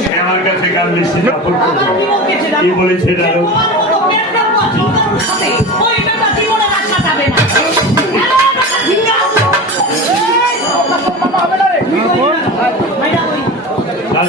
সে আমার কাছে কাল নিশ্চিত বলেছে